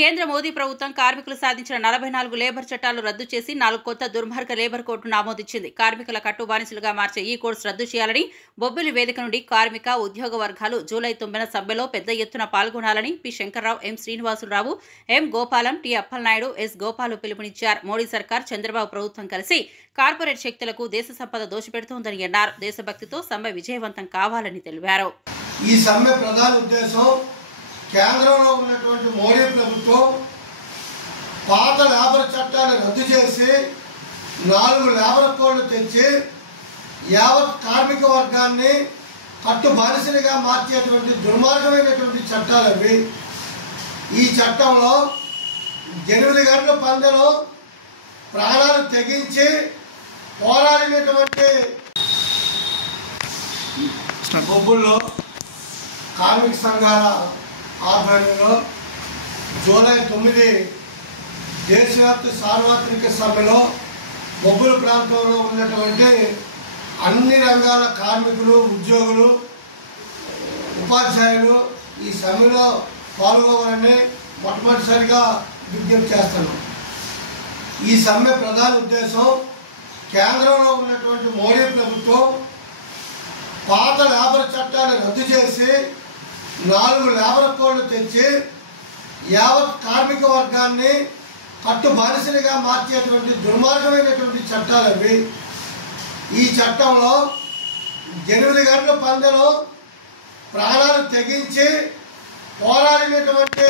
కేంద్ర మోదీ ప్రభుత్వం కార్మికులు సాధించిన 44 లేబర్ చట్టాలు రద్దు చేసి 4 కొత్త దుర్మార్గ లేబర్ కోడ్ను ఆమోదించింది. కార్మికుల కట్టుబానిసలుగా మార్చే ఈ కోడ్స్ రద్దు చేయాలని బొబ్బిలి వేదిక నుండి కార్మిక, ఉద్యోగ వర్గాలు జూలై 9న సభ్యలో పెద్ద ఎత్తున పాల్గొనాలని పి శంకర్రావు, ఎం శ్రీనివాసులరావు, ఎం గోపాలం, టి అప్పలనాయుడు, ఎస్ గోపాలు పిలుపునిచ్చారు. మోడీ సర్కార్, చంద్రబాబు ప్రభుత్వం కలిసి కార్పొరేట్ శక్తులకు దేశ సంపద దోషపెడుతోందని అన్నారు. దేశభక్తితో సమ్మె విజయవంతం కావాలని తెలిపారు. ఈ సమ్మె ప్రధాన ఉద్దేశం కేంద్రంలో ఉన్నటువంటి మోడీ ప్రభుత్వం పాత లేబర్ చట్టాన్ని రద్దు చేసి 4 లేబర్ కోడ్లు తెచ్చి యావత్ కార్మిక వర్గాన్ని కట్టుబానిసలుగా మార్చేటువంటి దుర్మార్గమైనటువంటి చట్టాలు అవి. ఈ చట్టంలో 8 గంటల పందెలో ప్రాణాలు తెగించి పోరాడినటువంటి బొబ్బుల్లో కార్మిక సంఘాల ఆధ్వర్యంలో జూలై 9 దేశవ్యాప్త సార్వత్రిక సభలో బొబ్బుల ప్రాంతంలో ఉన్నటువంటి అన్ని రంగాల కార్మికులు, ఉద్యోగులు, ఉపాధ్యాయులు ఈ సమ్మెలో పాల్గొవాలని మొట్టమొదటిసారిగా విజ్ఞప్తి చేస్తున్నాం. ఈ సమ్మె ప్రధాన ఉద్దేశం కేంద్రంలో ఉన్నటువంటి మోడీ ప్రభుత్వం పాత లేబర్ చట్టాన్ని రద్దు చేసి 4 లేబర్ కోడ్లు తెచ్చి యావత్ కార్మిక వర్గాన్ని కట్టుబానిసలుగా మార్చేటువంటి దుర్మార్గమైనటువంటి చట్టాలు అవి. ఈ చట్టంలో 8 గంటల పందెలో ప్రాణాలు తెగించి పోరాడినటువంటి